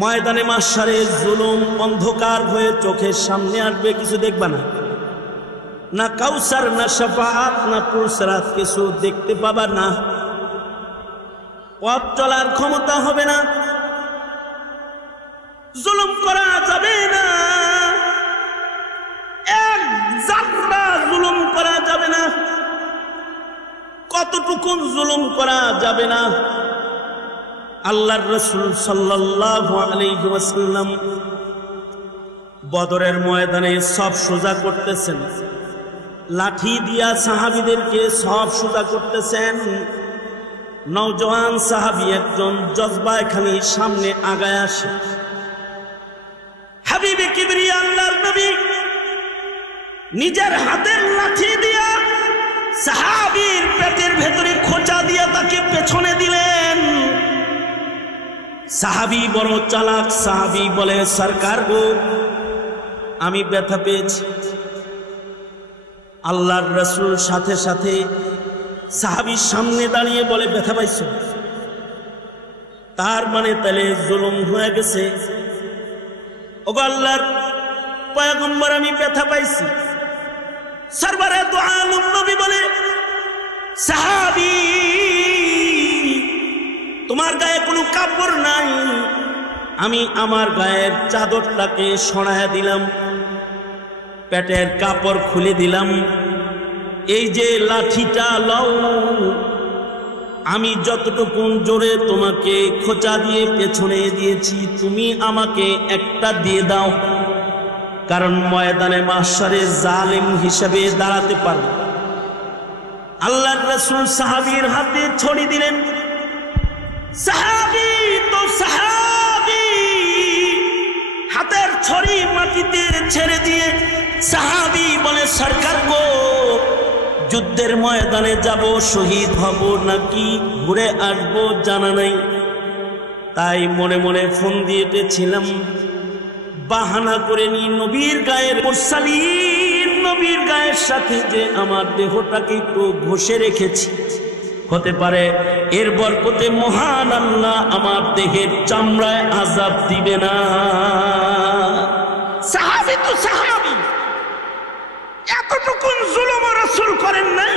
ময়দানে মাহশারে জুলুম অন্ধকার হয়ে চোখের সামনে আসবে, কিছু দেখবা না, না কাউসার, না শাফাআত, না পুরসরাত, কিছু দেখতে পাবা না, পথ চলার ক্ষমতা হবে না, জুলুম করা যাবে না, এক জাররা জুলুম করা যাবে না, কতটুকু জুলুম করা যাবে না। আল্লাহর রাসূল সাল্লাল্লাহু আলাইহি ওয়াসাল্লাম বদরের ময়দানে সব সোজা করতেছেন, লাঠি দিয়া সাহাবীদেরকে সব সোজা করতেছেন। নওজওয়ান সাহাবী একজন জজবায় খানি সামনে আগায় আসে, হাবিবে কিবরিয়া আল্লাহর নবী নিজের হাতের লাঠি দিয়া সাহাবীর পেটের ভেতরে খোঁচা দিয়া তাকে পেছনে দিলেন। সাহাবী বড় চালাক, সাহাবী বলে, সরকার গো আমি ব্যথা পেয়েছি। আল্লাহর রাসূল সাথে সাথে সাহাবীর সামনে দাঁড়িয়ে বলে, ব্যথা পাইছো? তার মানে তাহলে জুলুম হয়ে গেছে। ওগো আল্লাহর পয়গম্বর, আমি ব্যথা পাইছি। সরওয়ারে দু আলম নবী বলে, সাহাবী তোমার গায়ে কোনো কাপড় নাই, আমি আমার গায়ের চাদরটাকে সরাইয়া দিলাম, পেটের কাপড় খুলে দিলাম, এই যে লাঠিটা লও, আমি যতটুকু জোরে তোমাকে খোঁচা দিয়ে পেছনে দিয়েছি তুমি আমাকে একটা দিয়ে দাও, কারণ ময়দানে মাহশারে জালিম হিসেবে দাঁড়াতে পারবে। আল্লাহর রাসূল সাহাবীর হাতে ছড়ি দিলেন। সাহাবী তো সাহাবী, হাতের ছড়ি মাটিতে ছেড়ে দিয়ে সাহাবী বলে, সরকার গো, যুদ্ধের ময়দানে যাব, শহীদ হব নাকি ঘুরে আসবো জানা নাই, তাই মনে মনে ফোন দিয়েছিলাম, বাহানা করে নি নবীর গায়ের মুরসালিন নবীর গায়ের সাথে যে আমার দেহটাকে একটু ঘষে রেখেছি, হতে পারে এর বরকতে মহান আল্লাহ আমার দেহের চামড়ায় আযাব দিবে না। সাহাবী তো সাহাবী, এতটুকুন জুলুম রাসূল করেন নাই।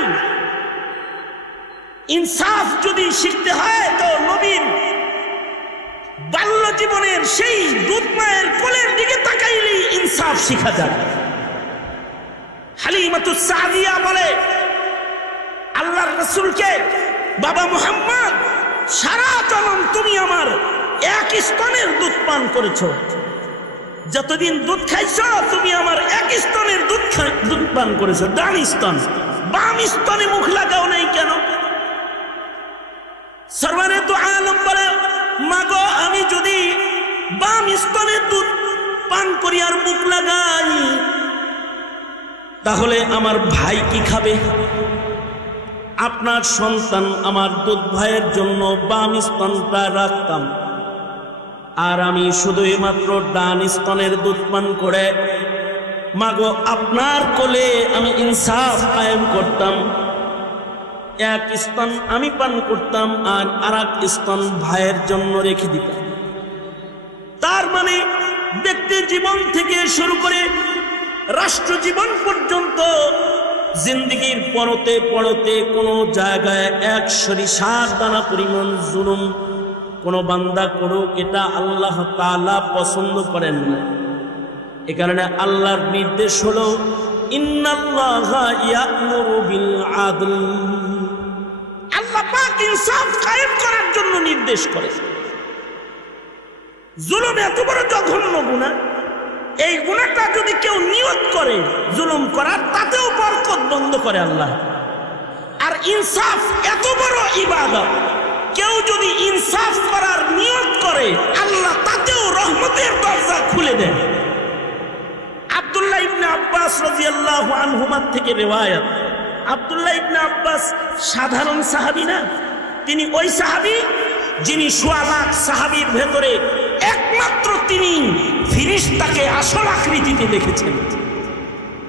ইনসাফ যদি শিখতে হয় তো নবীর বাল্য জীবনের সেই দুধ মায়ের কোলের দিকে তাকাইলেই ইনসাফ শিখা যায়। হালিমাতুস সাদিয়া বলে, আল্লাহর রাসূলকে, বাবা মুহাম্মদ, সারা জনম তুমি আমার এক স্তনের দুধ পান করেছো, যতদিন দুধ খাইছো তুমি আমার এক স্তনের দুধ পান করেছো, ডান স্তন, বাম স্তনে মুখ লাগাও নাই কেন? সরওয়ারে দু আলম বলে, মাগো আমি যদি বাম স্তনের দুধ পান করি আর মুখ লাগাই তাহলে আমার ভাই কি খাবে? আপনার সন্তান আমার দুধ ভাইয়ের জন্য বাম স্তনটা রাখতাম, আর আমি শুধুই মাত্র ডান স্তনের দুধ পান করে মাগো আপনার কোলে আমি ইনসাফ কায়েম করতাম, এক স্তন আমি পান করতাম আর আরেক স্তন ভাইয়ের জন্য রেখে দিতাম। তার মানে ব্যক্তি জীবন থেকে শুরু করে রাষ্ট্র জীবন পর্যন্ত জিন্দেগির পরতে পরতে কোনো জায়গায় এক সরিষার দানা পরিমাণ জুলুম কোন বান্দা করুক, এটা আল্লাহ তাআলা পছন্দ করেন না। এ কারণে আল্লাহর নির্দেশ হলো, ইন্নাল্লাহা ইয়া'মুরু বিল আদল, আল্লাহ পাক ইনসাফ কায়েম করার জন্য নির্দেশ করে। জুলুম এত বড় জঘন্য গুনাহ, এই গুনাহটা যদি কেউ নিয়ত করে জুলুম করার, তাতেও বরকত বন্ধ করে আল্লাহ। আর ইনসাফ এত বড় ইবাদত, কেউ যদি ইনসাফ করার নিয়ত করে আল্লাহ তাতেও রহমতের দরজা খুলে দেন। আব্দুল্লাহ ইবনে আব্বাস রাদিয়াল্লাহু আনহুমা থেকে রিওয়ায়াত, আব্দুল্লাহ ইবনে আব্বাস সাধারণ সাহাবী না, তিনি ওই সাহাবী যিনি ১৬ লাখ সাহাবীর ভেতরে একমাত্র তিনি ফেরেশতাকে আসল আকৃতিতে দেখেছেন।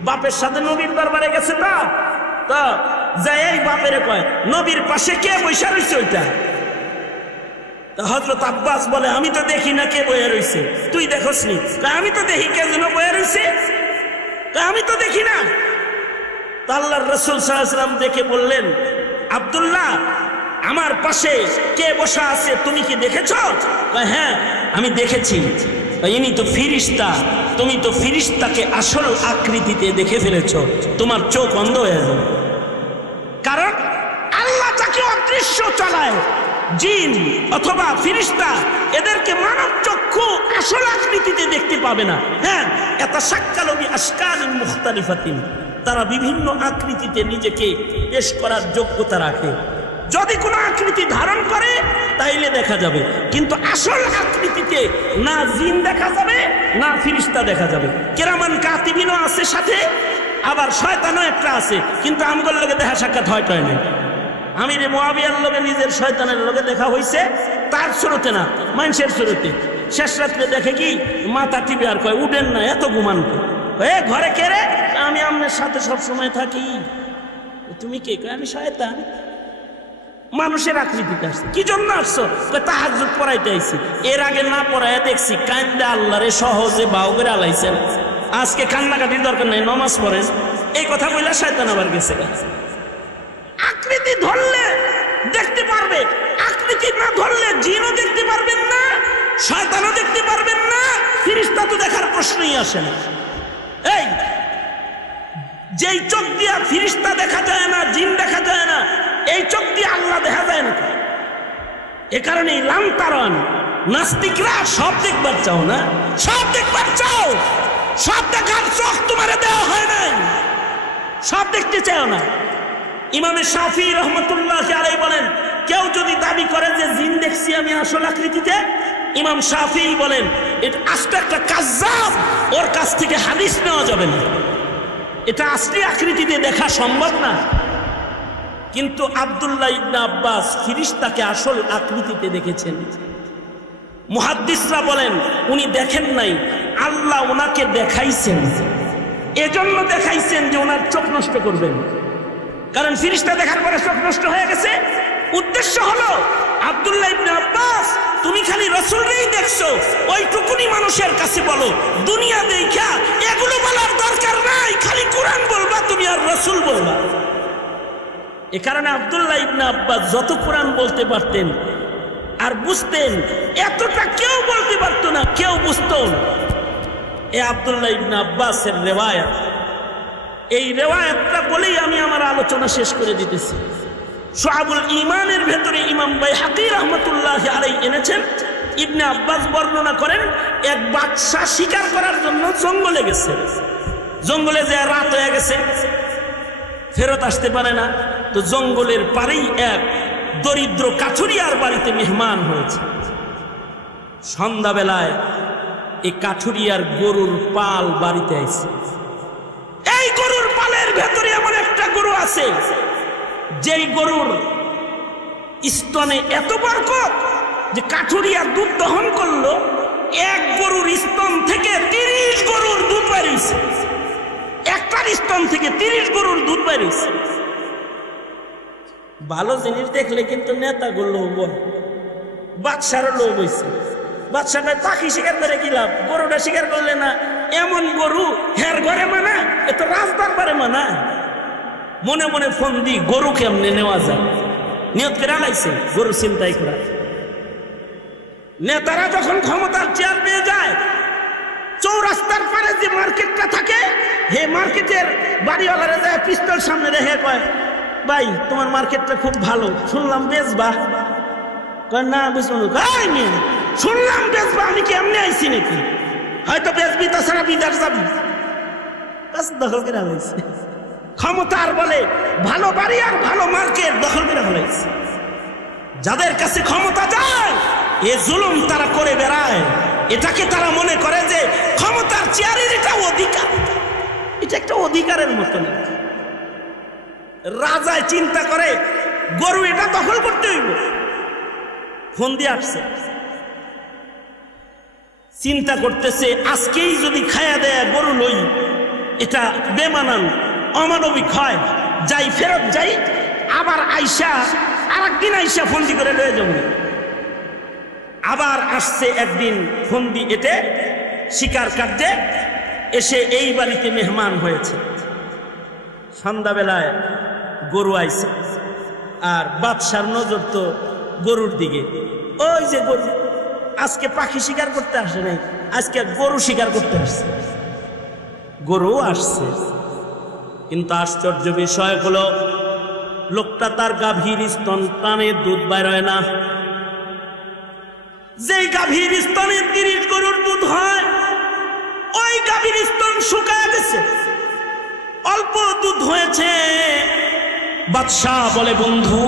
বাপের সাথে নবীর দরবারে গেছে, তা যাই বাপেরে কয়, নবীর পাশে কে বসে রয়েছে? ওইটা হযরত আব্বাস বলে, আমি তো দেখি না কে বসে রয়েছে, তুই দেখোস নি? আমি তো দেখি কে যেন বসে রয়েছে, আমি তো দেখি না। আল্লাহর রাসূল সাল্লাল্লাহু আলাইহি ওয়াসাল্লাম দেখে বললেন, আব্দুল্লাহ আমার পাশে কে বসা আছে তুমি কি দেখেছো? হ্যাঁ আমি দেখেছি। ইনি তো ফেরেশতা, তুমি তো ফেরেশতাকে আসল আকৃতিতে দেখে ফেলেছো, তোমার চোখ অন্ধ হয়ে যাবে। কারণ আল্লাহ যাকে অদৃশ্য চালায়, জিন অথবা ফেরেশতা, এদেরকে মানব চক্ষু আসল আকৃতিতে দেখতে পাবে না। হ্যাঁ, ইয়াতাশাক্কালু বিআশকালিন মুখতালিফাতিন, তারা বিভিন্ন আকৃতিতে নিজেকে পেশ করার যোগ্যতা রাখে। যদি কোনো আকৃতি ধারণ করে তাইলে দেখা যাবে, কিন্তু আসল আকৃতিতে না জিন দেখা যাবে না ফেরেশতা দেখা যাবে। কিরামান কাতিবিনও আছে সাথে, আবার শয়তানও একটা আছে, কিন্তু আমগোর লগে দেখা সাক্ষাৎ হয় না। আমির মুয়াবিয়ার লগে নিজের শয়তানের লগে দেখা হইছে, তার সুরতে না, মানুষের সুরতে। শেষ রাত্রে দেখে কি মাথা টিপে আর কয়, উঠেন না, এত ঘুমান ঘরে কে রে? আমি আপনার সাথে সব সময় থাকি। তুমি কে? আমি শয়তান। মানুষের আকৃতিতে আসছে। কি জন্য আসছো? তাহাজ্জুদ পড়াইতে আইছি। এর আগে না পড়াইয়া দেখছি কান্দে আল্লাহরে সহজে বাউ করে আলাইছেন, আজকে কান্নাকাটির দরকার নাই, নমাজ পড়েন। এই কথা বললে শয়তান আবার গেছে। আকৃতি ধরলে দেখতে পারবে, আকৃতি না ধরলে জিনও দেখতে পারবেন না, শয়তানও দেখতে পারবেন না, ফেরেশতা তো দেখার প্রশ্নই আসে না। এই যেই চোখ দিয়া ফেরেশতা দেখা যায় না, জিন দেখা যায় না, এই চোখ দিয়ে আল্লাহ দেখা যায় না। এ কারণেই লান্তারণ নাস্তিকরা সব দেখবার চাও না, সব দেখবার চাও, সব দেখার চোখ তোমারে দেওয়া হয় নাই, সব দেখতে চাও না। ইমামে শাফি রহমতুল্লাহ আলাইহি বলেন, কেউ যদি দাবি করে যে জিন দেখছি আমি আসল আকৃতিতে, ইমাম শাফি বলেন এটা আস্তে একটা কাজ্জাব, ওর কাছ থেকে হাদিস নেওয়া যাবে না, এটা আসলি আকৃতিতে দেখা সম্ভব না। কিন্তু আব্দুল্লাহ ইবনে আব্বাস ফিরিস্তাকে আসল আকৃতিতে দেখেছেন। মুহাদ্দিসরা বলেন উনি দেখেন নাই, আল্লাহ ওনাকে দেখাইছেন, এজন্য দেখাইছেন যে ওনার চোখ নষ্ট করবেন, কারণ ফিরিস্তা দেখার পরে চোখ নষ্ট হয়ে গেছে। উদ্দেশ্য হলো আব্দুল্লাহ ইবনে আব্বাস তুমি খালি রাসূলকেই দেখছো, ওইটুকুনি মানুষের কাছে বলো, দুনিয়া দেখা এগুলো বলার দরকার নাই, খালি কোরআন বলবা তুমি আর রাসূল বলবা। এ কারণে আব্দুল্লাহ ইবনে আব্বাস যত কোরআন বলতে পারতেন আর বুঝতেন, এতটা কেউ বলতে পারতো না, কেউ বুঝতো না। এ আব্দুল্লাহ ইবনে আব্বাসের রিওয়ায়াত, এই রিওয়ায়াতটা বলেই আমি আমার আলোচনা শেষ করে দিতেছি। শুআবুল ঈমানের ভেতরে ইমাম বাইহাকী রাহমাতুল্লাহ আলাইহি এনেছেন, ইবনে আব্বাস বর্ণনা করেন এক বাদশা শিকার করার জন্য জঙ্গলে গেছে, জঙ্গলে যে রাত হয়ে গেছে, ফেরত আসতে পারে না, তো জঙ্গলের পারেই এক দরিদ্র কাঠুরিয়ার বাড়িতে মেহমান হয়েছে। সন্ধ্যাবেলায় এই কাঠুরিয়ার গরুর পাল বাড়িতে আইছে। এই গরুর পালের ভেতরে এমন একটা গরু আছে যেই গরুর স্তনে এত বরকত যে কাঠুরিয়া দুধ দহন করলো, এক গরুর স্তন থেকে 30 গরুর দুধ বেরিয়েছে, একটার স্তন থেকে 30 গরুর দুধ বেরিয়েছে। ভালো জিনিস দেখলে কিন্তু নেতাগুলো লোভ হয়, বাদশারও লোভ হয়েছে। বাদশাটা পাখি শিকার করে কি লাভ, গরুটা শিকার করলে না, এমন গরু হের ঘরে মানা, এত রাজদরবারে মানা। মনে মনে ফোন দি গরু কেমনে নেওয়া যায়, নিয়ত করে আনাইছে গরু চিন্তাই করা। নেতারা যখন ক্ষমতার চেয়ার পেয়ে যায়, চৌরাস্তার পারে যে মার্কেটটা থাকে, হে মার্কেটের বাড়িওয়ালারা যায় পিস্তল সামনে রেখে কয়, ভাই তোমার মার্কেটটা খুব ভালো, শুনলাম বেচবা? কয় না বেচবো না। শুনলাম বেচবা, আমি কি এমনি আইছি নাকি? হয়তো বেচবি, তাছাড়া বিদার যাবি। দখল করে আনাইছে ক্ষমতার বলে, ভালো বাড়ি আর ভালো মার্কেট দখল করে ফেলাইছে। যাদের কাছে ক্ষমতা যায় এ জুলুম তারা করে বেড়ায়, এটাকে তারা মনে করে যে ক্ষমতার চেয়ারের এটা অধিকার, এটা একটা অধিকারের মতো না। রাজায় চিন্তা করে গরু এটা দখল করতে হইব, ফোন দিয়ে আসছে, চিন্তা করতেছে আজকেই যদি খায়া দেয় গরু লই, এটা বেমানান অমানবিক হয়, যাই ফেরত যাই, আবার আইসা আরেকদিন আইসা ফন্দি করে লয়ে যাব। আবার আসছে একদিন ফন্দি এটে শিকার কাটতে এসে এই বাড়িতে মেহমান হয়েছে। সন্ধ্যাবেলায় গরু আইছে, আর বাদশার নজর তো গরুর দিকে। ওই যে গরু, আজকে পাখি শিকার করতে আসে নাই, আজকে গরু শিকার করতে আসছে। গরু আসছে, কিন্তু আশ্চর্য বিষয় হলো লোকটা তার গাভীর স্তন টানে দুধ বাইর হয় না। যেই গাভীর স্তনে 30 গরুর দুধ হয়, ওই গাভীর স্তন শুকায় গেছে, অল্প দুধ হয়েছে। বাদশাহ বলে, বন্ধু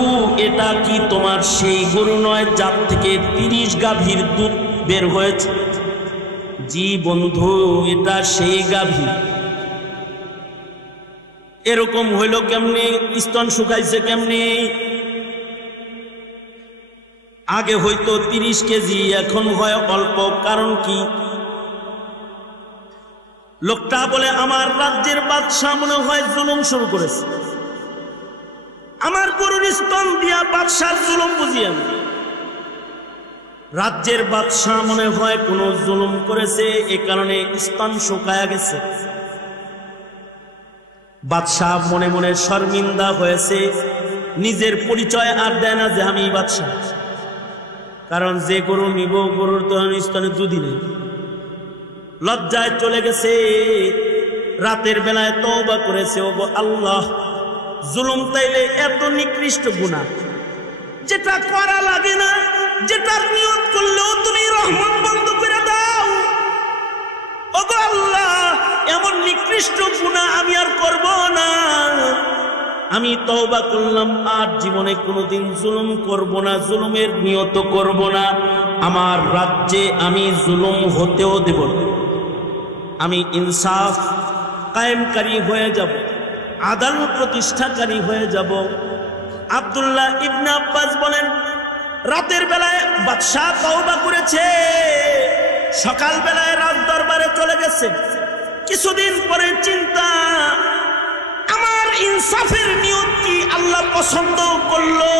এটা কি তোমার সেই গরু নয় যার থেকে 30 গাভীর দুধ বের হয়েছে? জি বন্ধু, এটা সেই গাভী। এরকম হইল কেমনে, স্তন শুকাইছে কেমনে? আগে হয়তো 30 কেজি, এখন হয় অল্প, কারণ কি? লোকটা বলে, আমার রাজ্যের বাদশাহ মনে হয় জুলুম শুরু করেছে, আমার গরুর স্তন দিয়া বাদশার জুলুম বুঝিয়ে। রাজ্যের বাদশাহ মনে হয় কোন জুলুম করেছে, এ কারণে স্তন শুকায়া গেছে। বাদশাহ মনে মনে শর্মিন্দা হয়েছে, নিজের পরিচয় আর দেয় না যে আমি বাদশাহ, কারণ যে গরু নিব গরুর তো স্তনে দুধই নেই। লজ্জায় চলে গেছে, রাতের বেলায় তওবা করেছে, ও আল্লাহ, জুলুম তাইলে এত নিকৃষ্ট গুনাহ যেটা করা লাগে না যেটার নিয়ত করলেও তুমি রহমত বন্ধ করে দাও। ওগো আল্লাহ, এমন নিকৃষ্ট গুনাহ আমি আর করব না। আমি তওবা করলাম, আর জীবনে কোনোদিন জুলুম করব না, জুলুমের নিয়ত করব না। আমার রাজ্যে আমি জুলুম হতেও দেব না। আমি ইনসাফ কায়েমকারী হয়ে যাব, আদালত প্রতিষ্ঠাকারী হয়ে যাব। আব্দুল্লাহ ইবনে আব্বাস বলেন, রাতের বেলায় বাদশাহ তওবা করেছে, সকাল বেলায় রাজ দরবারে চলে গেছে। কিছুদিন পরে চিন্তা, আমার ইনসাফের নিয়ত কি আল্লাহ পছন্দ করলো?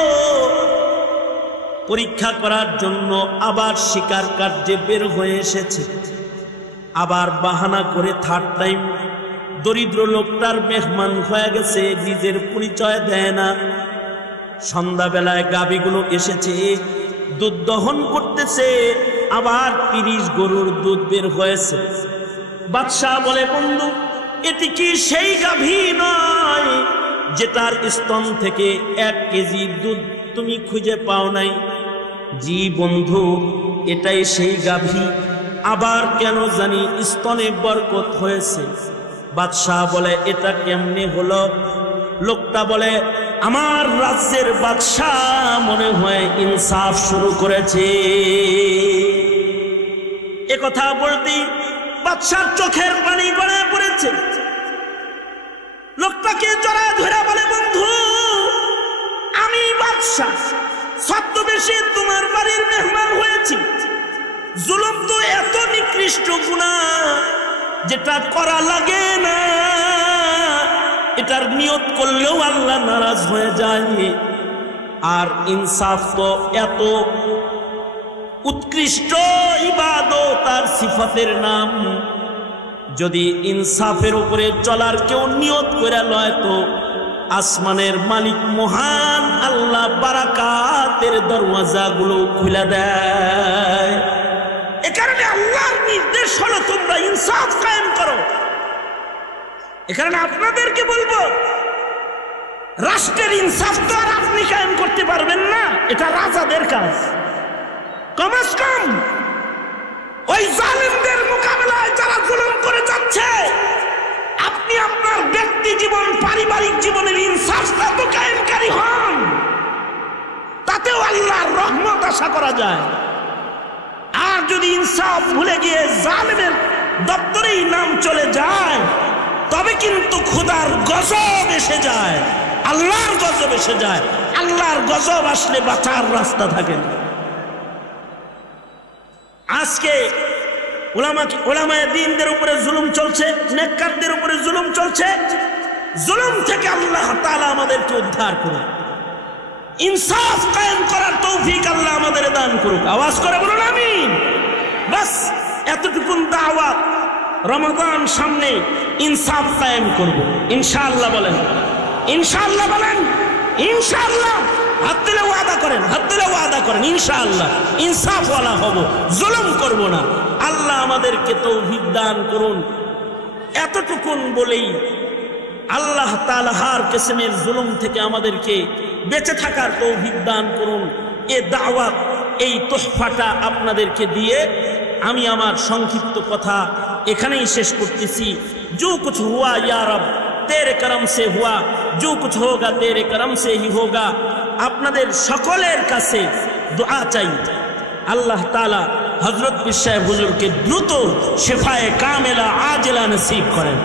পরীক্ষা করার জন্য আবার শিকার কার্যে বের হয়ে এসেছে। আবার বাহানা করে থার্ড টাইম দরিদ্র লোকটার মেহমান হয়ে গেছে, নিজের পরিচয় দেয় না। সন্ধ্যাবেলায় গাভীগুলো এসেছে, দুধ দহন করতেছে, আবার 30 গরুর দুধ বের হয়েছে। বাদশাহ বলে, বন্ধু, এটি কি সেই গাভী নয় যেটার স্তন থেকে 1 কেজি দুধ তুমি খুঁজে পাও নাই? জি বন্ধু, এটাই সেই গাভী। আবার কেন জানি স্তনে বরকত হয়েছে। বাদশাহ বলে, এটা কেমনে হলো? লোকটা বলে, আমার রাজ্যের বাদশাহ মনে হয় ইনসাফ শুরু করেছে। এ কথা বলতেই বাদশার চোখের পানি গড়িয়ে পড়েছে। লোকটাকে জড়ায় ধরে বলে, বন্ধু, আমি বাদশাহ, ছদ্মবেশে তোমার বাড়ির মেহমান হয়েছি। জুলুম তো এত নিকৃষ্ট গুনাহ যেটা করা লাগে না, এটার নিয়ত করলেও আল্লাহ নারাজ হয়ে যায়। আর ইনসাফ তো এত উৎকৃষ্ট ইবাদত আর সিফাতের নাম, যদি ইনসাফের উপরে চলার কেউ নিয়ত করে লয় তো আসমানের মালিক মহান আল্লাহ বারাকাতের দরওয়াজাগুলো খুলে দেয়। এ কারণে আল্লাহর নির্দেশ হলো তোমরা ইনসাফ কায়েম করো। এ কারণে আপনাদেরকে বলবো, রাষ্ট্রের ইনসাফ তো আর আপনি কায়েম করতে পারবেন না, এটা রাজাদের কাজ। কমস কম ওই জালিমদের মোকাবেলায় যারা জুলুম করে যাচ্ছে, আপনি আপনার ব্যক্তি জীবন, পারিবারিক জীবনের ইনসাফটা তো কায়েমকারী হন, তাতেও আল্লাহর রহমত আশা করা যায়। আর যদি ইনসাফ ভুলে গিয়ে জালিমের দপ্তরেই নাম চলে যায়, তবে কিন্তু খোদার গজব এসে যায়, আল্লাহর গজব এসে যায়। আল্লাহর গজব আসলে বাঁচার রাস্তা থাকে না। আজকে উলামায়ে দ্বীনদের উপরে জুলুম চলছে, নেককারদের উপরে জুলুম চলছে। জুলুম থেকে আল্লাহ তাআলা আমাদেরকে উদ্ধার করুন, ইনসাফ কায়েম করার তৌফিক আল্লাহ আমাদের দান করুক। আওয়াজ করে বলুন আমিন। বাস এতটুকুন দাওয়াত। রমাদান সামনে, ইনসাফ কায়েম করব ইনশাআল্লাহ। বলেন ইনশাআল্লাহ, বলেন ইনশাআল্লাহ। হাত তুলে ওয়াদা করেন, হাত তুলে ওয়াদা করেন, ইনশাআল্লাহ ইনসাফ ওয়ালা হব, জুলুম করব না। আল্লাহ আমাদেরকে তৌফিক দান করুন। এতটুকুন বলেই আল্লাহ তাআলা হার কিসমের জুলুম থেকে আমাদেরকে বেঁচে থাকার তৌফিক দান করুন। এ দাওয়াত, এই তোহফাটা আপনাদেরকে দিয়ে আমি আমার সংক্ষিপ্ত কথা এখানেই শেষ করতেছি। जो कुछ हुआ या रब तेरे करम से हुआ, जो कुछ होगा तेरे करम से ही होगा। আপনাদের সকলের কাছে দোয়া চাই, আল্লাহ তাআলা হযরত পীর সাহেব হুজুরকে দ্রুত শিফায়ে কামিলা আজিলা নসিব করেন।